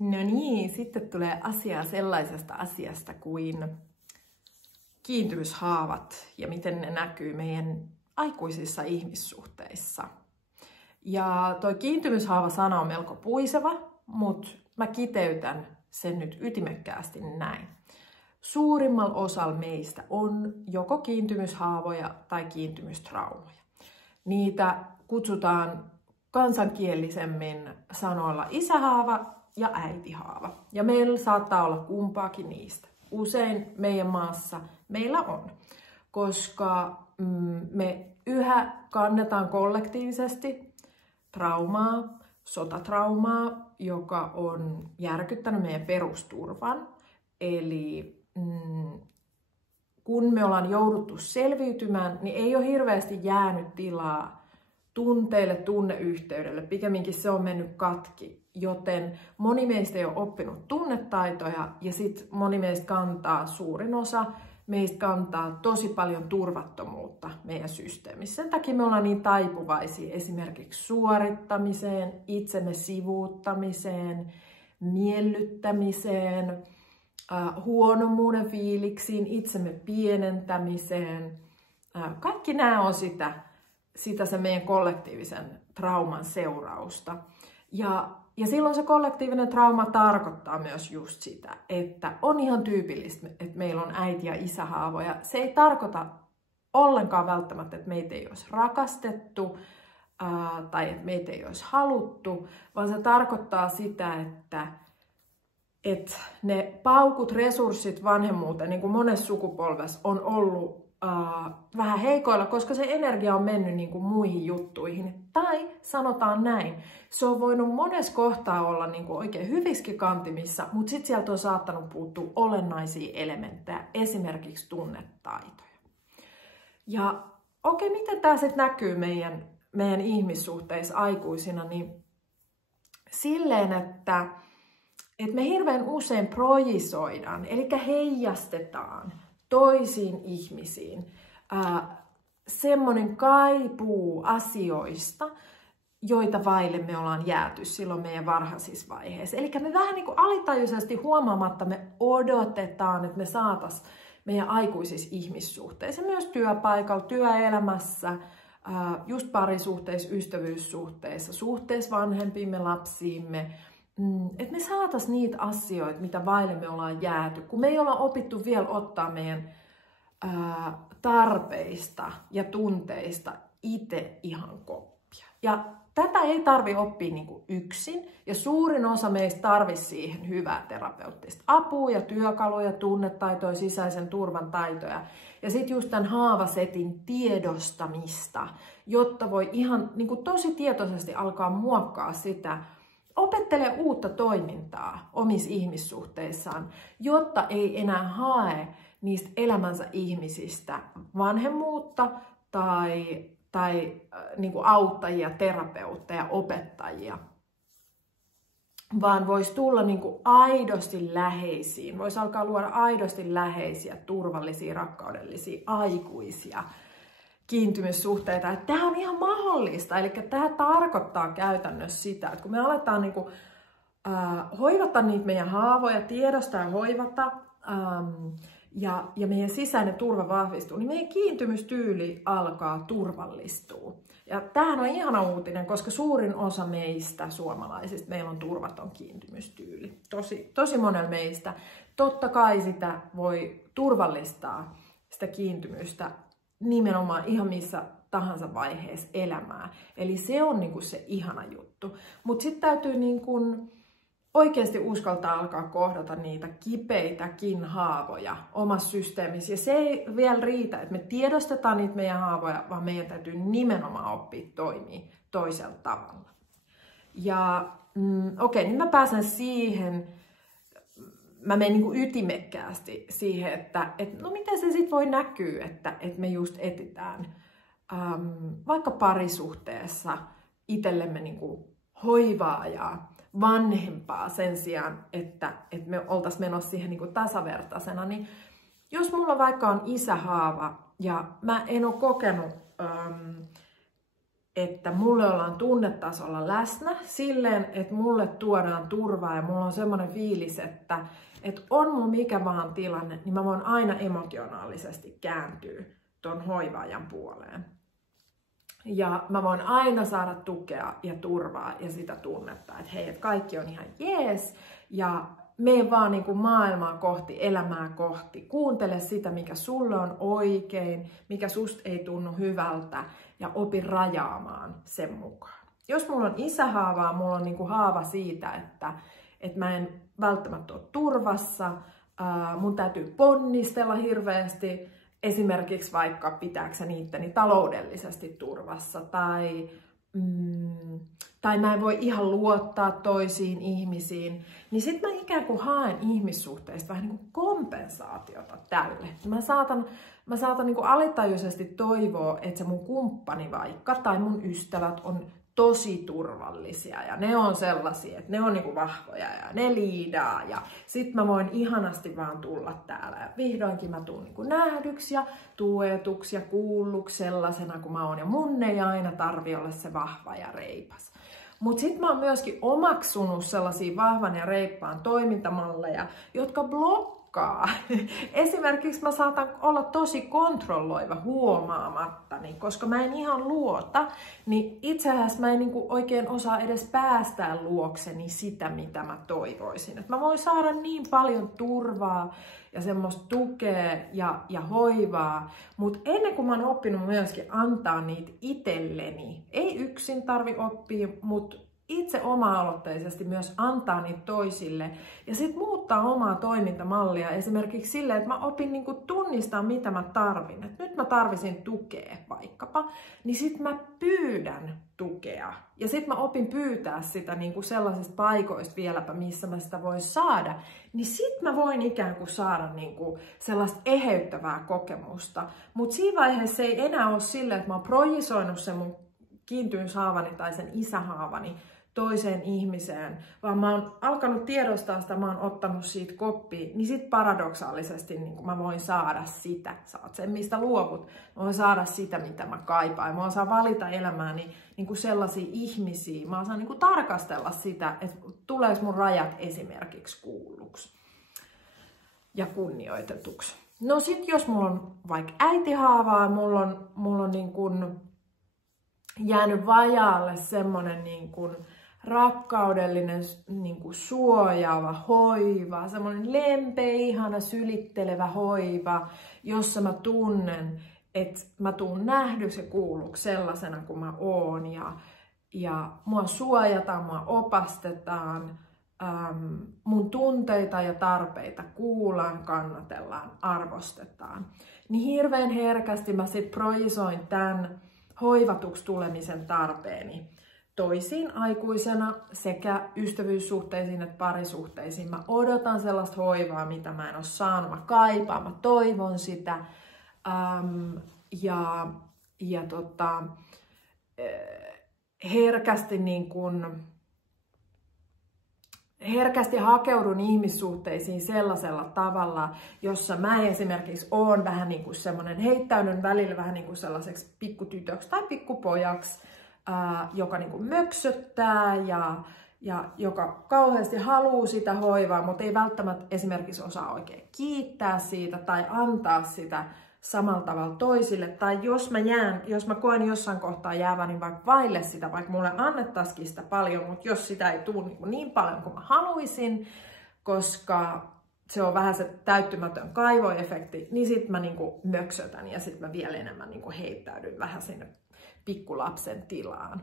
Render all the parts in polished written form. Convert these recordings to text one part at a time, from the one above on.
No niin, sitten tulee asiaa sellaisesta asiasta kuin kiintymyshaavat ja miten ne näkyy meidän aikuisissa ihmissuhteissa. Ja toi kiintymyshaava-sana on melko puiseva, mutta mä kiteytän sen nyt ytimekkäästi näin. Suurimmalla osalla meistä on joko kiintymyshaavoja tai kiintymystraumoja. Niitä kutsutaan kansankielisemmin sanoilla isähaava ja äitihaava. Ja meillä saattaa olla kumpaakin niistä. Usein meidän maassa meillä on, koska me yhä kannetaan kollektiivisesti traumaa, sotatraumaa, joka on järkyttänyt meidän perusturvan. Eli kun me ollaan jouduttu selviytymään, niin ei ole hirveästi jäänyt tilaa tunteille, tunneyhteydelle. Pikemminkin se on mennyt katki, joten moni meistä ei ole oppinut tunnetaitoja ja sitten moni meistä kantaa, suurin osa meistä kantaa tosi paljon turvattomuutta meidän systeemissä. Sen takia me ollaan niin taipuvaisia esimerkiksi suorittamiseen, itsemme sivuuttamiseen, miellyttämiseen, huonommuuden fiiliksiin, itsemme pienentämiseen. Kaikki nämä on sitä se meidän kollektiivisen trauman seurausta. Ja silloin se kollektiivinen trauma tarkoittaa myös just sitä, että on ihan tyypillistä, että meillä on äiti- ja isähaavoja. Se ei tarkoita ollenkaan välttämättä, että meitä ei olisi rakastettu tai että meitä ei olisi haluttu, vaan se tarkoittaa sitä, että ne paukut, resurssit vanhemmuuteen, niin kuin monessa sukupolvessa, on ollut vähän heikoilla, koska se energia on mennyt niin kuin muihin juttuihin. Tai sanotaan näin, se on voinut monessa kohtaa olla niin kuin oikein hyvissäkin kantimissa, mutta sitten sieltä on saattanut puuttua olennaisia elementtejä, esimerkiksi tunnetaitoja. Ja okei, miten tämä sitten näkyy meidän ihmissuhteissa aikuisina, niin silleen, että me hirveän usein projisoidaan, eli heijastetaan toisiin ihmisiin semmoinen kaipuu asioista, joita vaille me ollaan jääty silloin meidän varhaisissa vaiheissa. Eli me vähän niin kuin alitajuisesti huomaamatta me odotetaan, että me saataisiin meidän aikuisissa ihmissuhteissa, myös työpaikalla, työelämässä, just parisuhteissa, ystävyyssuhteissa, suhteissa vanhempiimme, lapsiimme, että me saataisiin niitä asioita, mitä vaille me ollaan jääty, kun me ei olla opittu vielä ottaa meidän tarpeista ja tunteista itse ihan koppia. Ja tätä ei tarvitse oppia niin kuin yksin, ja suurin osa meistä tarvitsee siihen hyvää terapeuttista apua ja työkaluja, tunnetaitoja, sisäisen turvan taitoja. Ja sitten just tämän haavasetin tiedostamista, jotta voi ihan niin kuin tosi tietoisesti alkaa muokkaa sitä, opettelee uutta toimintaa omissa ihmissuhteissaan, jotta ei enää hae niistä elämänsä ihmisistä vanhemmuutta tai niin kuin auttajia, terapeutteja, opettajia, vaan voisi tulla niin kuin aidosti läheisiin, voisi alkaa luoda aidosti läheisiä, turvallisia, rakkaudellisia, aikuisia kiintymyssuhteita. Tämä on ihan mahdollista, eli tämä tarkoittaa käytännössä sitä, että kun me aletaan niin kuin, hoivata niitä meidän haavoja, tiedostaa ja hoivata, ja meidän sisäinen turva vahvistuu, niin meidän kiintymystyyli alkaa turvallistua. Ja tämähän on ihana uutinen, koska suurin osa meistä suomalaisista, meillä on turvaton kiintymystyyli. Tosi monella meistä. Totta kai sitä voi turvallistaa, sitä kiintymystä, nimenomaan ihan missä tahansa vaiheessa elämää. Eli se on niinku se ihana juttu. Mutta sitten täytyy niinku oikeasti uskaltaa alkaa kohdata niitä kipeitäkin haavoja omassa systeemissä. Ja se ei vielä riitä, että me tiedostetaan niitä meidän haavoja, vaan meidän täytyy nimenomaan oppia toimia toisella tavalla. Ja okei, nyt mä pääsen siihen, mä menen niin kuin ytimekkäästi siihen, että no miten se sitten voi näkyä, että me just etsitään vaikka parisuhteessa itsellemme niin kuin hoivaa ja vanhempaa sen sijaan, että me oltaisiin menossa siihen niin kuin tasavertaisena, niin jos mulla vaikka on isähaava ja mä en ole kokenut että mulle ollaan tunnetasolla läsnä silleen, että mulle tuodaan turvaa ja mulla on semmoinen fiilis, että on mun mikä vaan tilanne, niin mä voin aina emotionaalisesti kääntyä ton hoivaajan puoleen. Ja mä voin aina saada tukea ja turvaa ja sitä tunnetta, että hei, että kaikki on ihan jees ja mene vaan niin kuin maailmaa kohti, elämää kohti. Kuuntele sitä, mikä sulle on oikein, mikä susta ei tunnu hyvältä ja opi rajaamaan sen mukaan. Jos mulla on isähaavaa, mulla on niin kuin haava siitä, että mä en välttämättä ole turvassa, mun täytyy ponnistella hirveästi, esimerkiksi vaikka pitääkseni itteni taloudellisesti turvassa tai mä en voi ihan luottaa toisiin ihmisiin, niin sitten mä ikään kuin haen ihmissuhteista vähän niin kuin kompensaatiota tälle. Mä saatan niin kuin alitajuisesti toivoa, että se mun kumppani vaikka tai mun ystävät on tosi turvallisia ja ne on sellaisia, että ne on niinku vahvoja ja ne liidaa ja sit mä voin ihanasti vaan tulla täällä ja vihdoinkin mä tuun niinku nähdyksi ja tuetuksi ja kuulluksi sellaisena kuin mä oon ja mun ei aina tarvi olla se vahva ja reipas. Mut sit mä oon myöskin omaksunut sellaisia vahvan ja reippaan toimintamalleja, jotka blokkaa. Esimerkiksi mä saatan olla tosi kontrolloiva huomaamattani, koska mä en ihan luota, niin itse asiassa mä en niinku oikein osaa edes päästää luokseni sitä, mitä mä toivoisin. Et mä voin saada niin paljon turvaa ja semmoista tukea ja hoivaa, mutta ennen kuin mä oon oppinut myöskin antaa niitä itselleni, ei yksin tarvi oppia, mutta itse oma-aloitteisesti myös antaa niitä toisille ja sitten muuttaa omaa toimintamallia esimerkiksi silleen, että mä opin niinku tunnistaa, mitä mä tarvin. Et nyt mä tarvisin tukea vaikkapa, niin sitten mä pyydän tukea. Ja sitten mä opin pyytää sitä niinku sellaisista paikoista vieläpä, missä mä sitä voin saada. Niin sitten mä voin ikään kuin saada niinku sellaista eheyttävää kokemusta. Mutta siinä vaiheessa ei enää ole silleen, että mä oon projisoinut sen mun kiintymyshaavani tai sen isähaavani toiseen ihmiseen, vaan mä oon alkanut tiedostaa sitä, mä oon ottanut siitä koppia, niin sit paradoksaalisesti niin mä voin saada sitä, saat sen mistä luovut, mä voin saada sitä, mitä mä kaipaan, mä osaan valita elämääni niin kuin sellaisia ihmisiä, mä osaan niin kuin tarkastella sitä, että tuleeko mun rajat esimerkiksi kuulluksi ja kunnioitetuksi. No sit jos mulla on vaikka äitihaavaa, mulla on niin kuin jäänyt vajaalle semmonen niin kuin rakkaudellinen, niin kuin suojaava hoiva, semmoinen lempeä, ihana, sylittelevä hoiva, jossa mä tunnen, että mä tuun nähdyksi ja kuulluksi sellaisena kuin mä oon ja mua suojataan, mua opastetaan, mun tunteita ja tarpeita kuullaan, kannatellaan, arvostetaan. Niin hirveän herkästi mä sit projisoin tämän hoivatuksi tulemisen tarpeeni toisiin aikuisena sekä ystävyyssuhteisiin että parisuhteisiin. Mä odotan sellaista hoivaa, mitä mä en ole saanut. Mä kaipaan, mä toivon sitä. Herkästi hakeudun ihmissuhteisiin sellaisella tavalla, jossa mä esimerkiksi oon vähän niin kuin semmoinen, heittäydyn välillä vähän niin kuin sellaiseksi pikkutytöksi tai pikkupojaksi, joka niin kuin möksöttää ja joka kauheasti haluaa sitä hoivaa, mutta ei välttämättä esimerkiksi osaa oikein kiittää siitä tai antaa sitä samalla tavalla toisille. Tai jos mä koen jossain kohtaa jääväni vaikka vaille sitä, vaikka mulle annettaisikin sitä paljon, mutta jos sitä ei tule niin paljon kuin mä haluaisin, koska se on vähän se täyttymätön kaivoefekti, niin sit mä niinku möksötän ja sit mä vielä enemmän niinku heittäydyn vähän sinne pikkulapsen tilaan.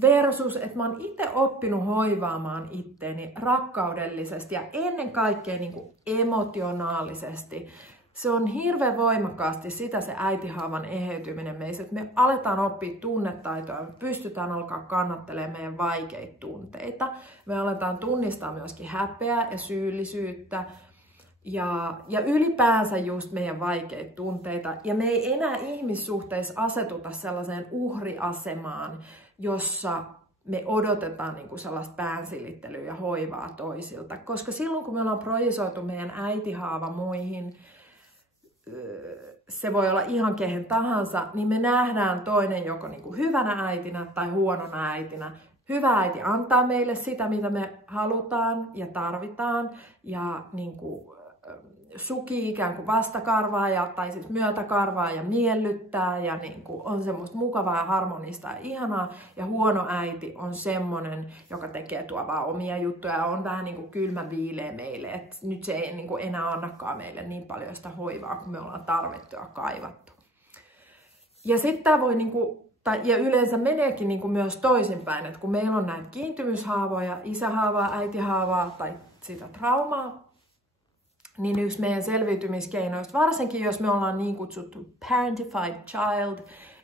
Versus, että mä oon itse oppinut hoivaamaan itteeni rakkaudellisesti ja ennen kaikkea niinku emotionaalisesti. Se on hirveän voimakkaasti sitä se äitihaavan eheytyminen meissä, että me aletaan oppia tunnetaitoa, me pystytään alkaa kannattelemaan meidän vaikeita tunteita. Me aletaan tunnistaa myöskin häpeää ja syyllisyyttä ja ylipäänsä just meidän vaikeita tunteita. Ja me ei enää ihmissuhteissa asetuta sellaiseen uhriasemaan, jossa me odotetaan niin kuin sellaista päänsilittelyä ja hoivaa toisilta. Koska silloin kun me ollaan projisoitu meidän äitihaava muihin, se voi olla ihan kehen tahansa, niin me nähdään toinen joko niin kuin hyvänä äitinä tai huonona äitinä. Hyvä äiti antaa meille sitä, mitä me halutaan ja tarvitaan, ja niin kuin sukii ikään kuin vastakarvaa tai sitten myötäkarvaa ja miellyttää ja niin kuin on semmoista mukavaa ja harmonista ja ihanaa. Ja huono äiti on semmonen, joka tuo vaan omia juttuja ja on vähän niin kuin kylmä viileä meille. Et nyt se ei niin kuin enää annakaan meille niin paljon sitä hoivaa, kun me ollaan tarvittu ja kaivattu. Ja sitten tämä voi niin kuin, ja yleensä meneekin niin kuin myös toisinpäin, että kun meillä on näitä kiintymyshaavoja, isähaavaa, äitihaavaa tai sitä traumaa, niin yksi meidän selviytymiskeinoista, varsinkin jos me ollaan niin kutsuttu parentified child,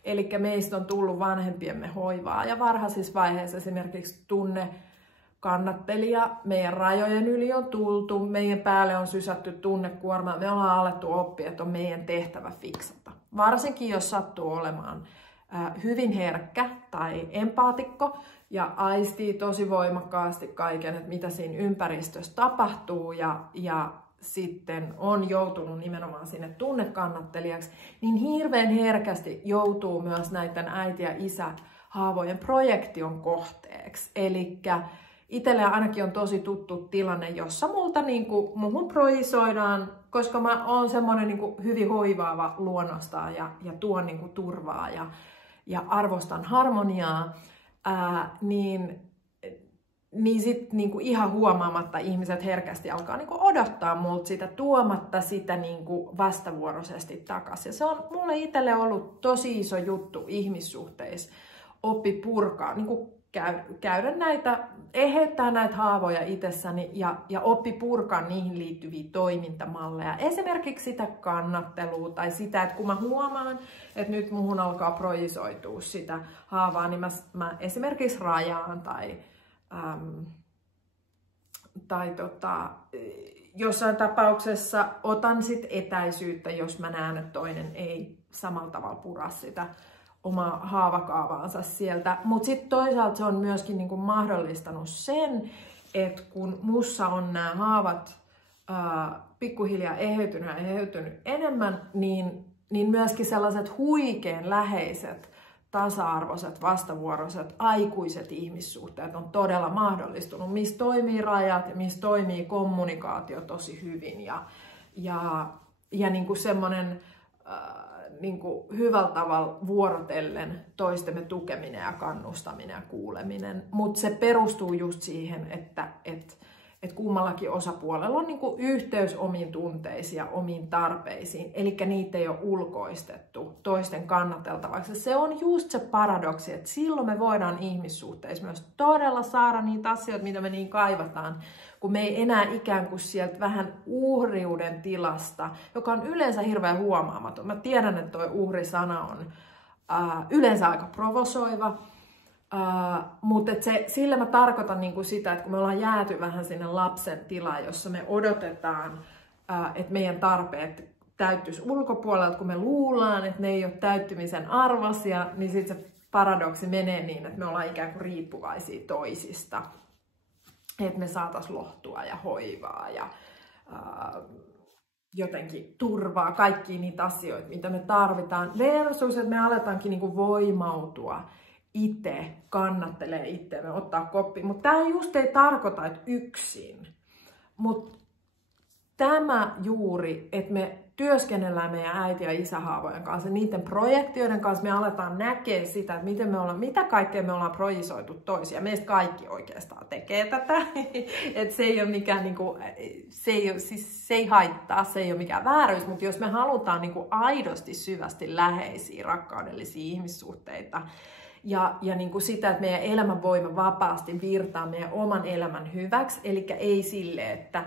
eli meistä on tullut vanhempiemme hoivaa ja varhaisissa vaiheissa esimerkiksi tunnekannattelija, meidän rajojen yli on tultu, meidän päälle on sysätty tunnekuorma, me ollaan alettu oppia, että on meidän tehtävä fiksata. Varsinkin jos sattuu olemaan hyvin herkkä tai empaatikko ja aistii tosi voimakkaasti kaiken, että mitä siinä ympäristössä tapahtuu ja sitten on joutunut nimenomaan sinne tunnekannattelijaksi, niin hirveän herkästi joutuu myös näiden äiti- ja isähaavojen projektion kohteeksi. Eli itselle ainakin on tosi tuttu tilanne, jossa muhun projisoidaan, koska mä oon semmoinen niin hyvin hoivaava luonnostaan ja tuon niin turvaa ja arvostan harmoniaa, niin sitten niinku ihan huomaamatta ihmiset herkästi alkaa niinku odottaa multa sitä, tuomatta sitä niinku vastavuoroisesti takaisin. Ja se on mulle itselle ollut tosi iso juttu ihmissuhteissa, oppi purkaa, niinku käydä näitä, eheyttää näitä haavoja itsessäni ja oppi purkaa niihin liittyviä toimintamalleja. Esimerkiksi sitä kannattelua tai sitä, että kun mä huomaan, että nyt muhun alkaa projisoitua sitä haavaa, niin mä esimerkiksi rajaan tai jossain tapauksessa otan sit etäisyyttä, jos mä näen, että toinen ei samalla tavalla pura sitä omaa haavakaavaansa sieltä. Mutta sitten toisaalta se on myöskin niinku mahdollistanut sen, että kun mussa on nämä haavat pikkuhiljaa eheytynyt enemmän, niin myöskin sellaiset huikean läheiset, tasa-arvoiset, vastavuoroiset, aikuiset ihmissuhteet on todella mahdollistunut, missä toimii rajat ja missä toimii kommunikaatio tosi hyvin ja niinku semmoinen niinku hyvällä tavalla vuorotellen toistemme tukeminen ja kannustaminen ja kuuleminen, mutta se perustuu just siihen, että kummallakin osapuolella on niinku yhteys omiin tunteisiin ja omiin tarpeisiin, eli niitä ei ole ulkoistettu toisten kannateltavaksi. Se on just se paradoksi, että silloin me voidaan ihmissuhteissa myös todella saada niitä asioita, mitä me niin kaivataan, kun me ei enää ikään kuin sieltä vähän uhriuden tilasta, joka on yleensä hirveän huomaamaton. Mä tiedän, että tuo uhrisana on yleensä aika provosoiva, mutta sillä mä tarkoitan niinku sitä, että kun me ollaan jääty vähän sinne lapsen tilaan, jossa me odotetaan, että meidän tarpeet täyttyisi ulkopuolelta, kun me luullaan, että ne ei ole täyttymisen arvoisia, niin sitten se paradoksi menee niin, että me ollaan ikään kuin riippuvaisia toisista. Että me saataisiin lohtua ja hoivaa ja jotenkin turvaa, kaikkia niitä asioita, mitä me tarvitaan. Versus, että me aletaankin niinku voimautua itse, kannattelee itseämme, ottaa koppiin. Mutta tämä just ei tarkoita, että yksin. Mutta tämä juuri, että me työskennellään meidän äiti- ja isähaavojen kanssa, niiden projektioiden kanssa me aletaan näkee sitä, että mitä kaikkea me ollaan projisoitu toisia. Meistä kaikki oikeastaan tekee tätä. Et se ei ole mikään, niinku, se ei haittaa, se ei ole mikään vääryys, mutta jos me halutaan niinku aidosti syvästi läheisiä, rakkaudellisia ihmissuhteita, ja niin kuin sitä, että meidän elämänvoima vapaasti virtaa meidän oman elämän hyväksi, eli ei sille, että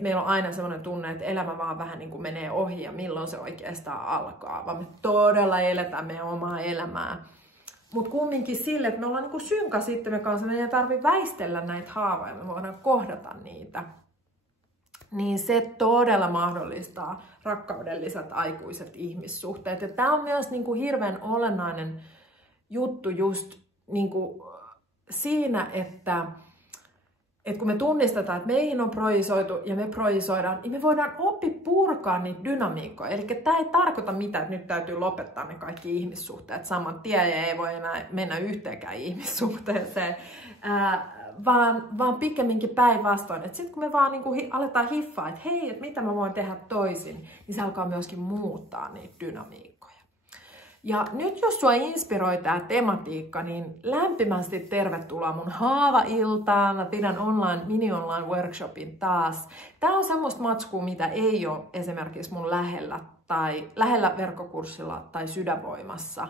meillä on aina sellainen tunne, että elämä vaan vähän niin kuin menee ohi ja milloin se oikeastaan alkaa, vaan me todella eletään meidän omaa elämää. Mutta kumminkin sille, että me ollaan niin kuin synkäs itsemme kanssa, meidän ei tarvitse väistellä näitä haavoja, me voidaan kohdata niitä. Niin se todella mahdollistaa rakkaudelliset aikuiset ihmissuhteet. Ja tämä on myös niin kuin hirveän olennainen juttu just niin kuin siinä, että että kun me tunnistetaan, että meihin on projisoitu ja me projisoidaan, niin me voidaan oppia purkaa niitä dynamiikkoja. Eli tämä ei tarkoita mitään, että nyt täytyy lopettaa ne kaikki ihmissuhteet saman tien ja ei voi enää mennä yhteenkään ihmissuhteeseen, vaan pikemminkin päinvastoin. Että sitten kun me vaan niinku aletaan hiffaa, että hei, että mitä mä voin tehdä toisin, niin se alkaa myöskin muuttaa niitä dynamiikkoja. Ja nyt jos sua inspiroi tää tematiikka, niin lämpimästi tervetuloa mun Haava-iltaan. Mä pidän mini-online workshopin taas. Tää on semmoista matskua, mitä ei ole esimerkiksi mun lähellä verkkokurssilla tai Sydänvoimassa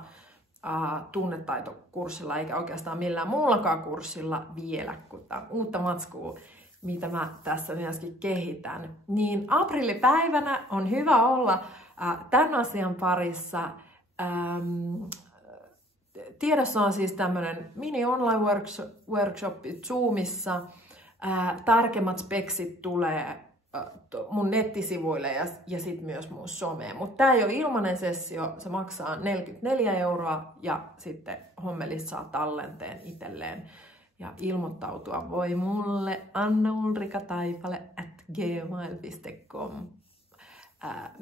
tunnetaitokurssilla, eikä oikeastaan millään muullakaan kurssilla vielä, kun tää on uutta matskua, mitä mä tässä myöskin kehitän. Niin aprillipäivänä on hyvä olla tämän asian parissa. Tiedossa on siis tämmönen mini-online workshop Zoomissa. Tarkemmat speksit tulee mun nettisivuille ja sitten myös mun someen. Mutta tää ei ole ilmainen sessio, se maksaa 44 € ja sitten hommelissa saa tallenteen itselleen. Ja ilmoittautua voi mulle annaulrikataipale@gmail.com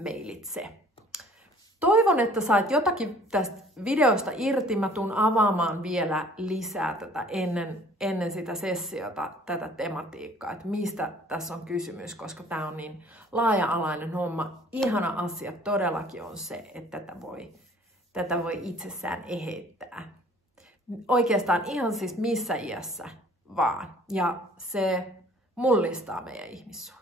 mailitse. Toivon, että sait jotakin tästä videosta irti. Mä tuun avaamaan vielä lisää tätä ennen sitä sessiota, tätä tematiikkaa, että mistä tässä on kysymys, koska tää on niin laaja-alainen homma. Ihana asia todellakin on se, että tätä voi itsessään eheyttää. Oikeastaan ihan siis missä iässä vaan. Ja se mullistaa meidän ihmissuhteita.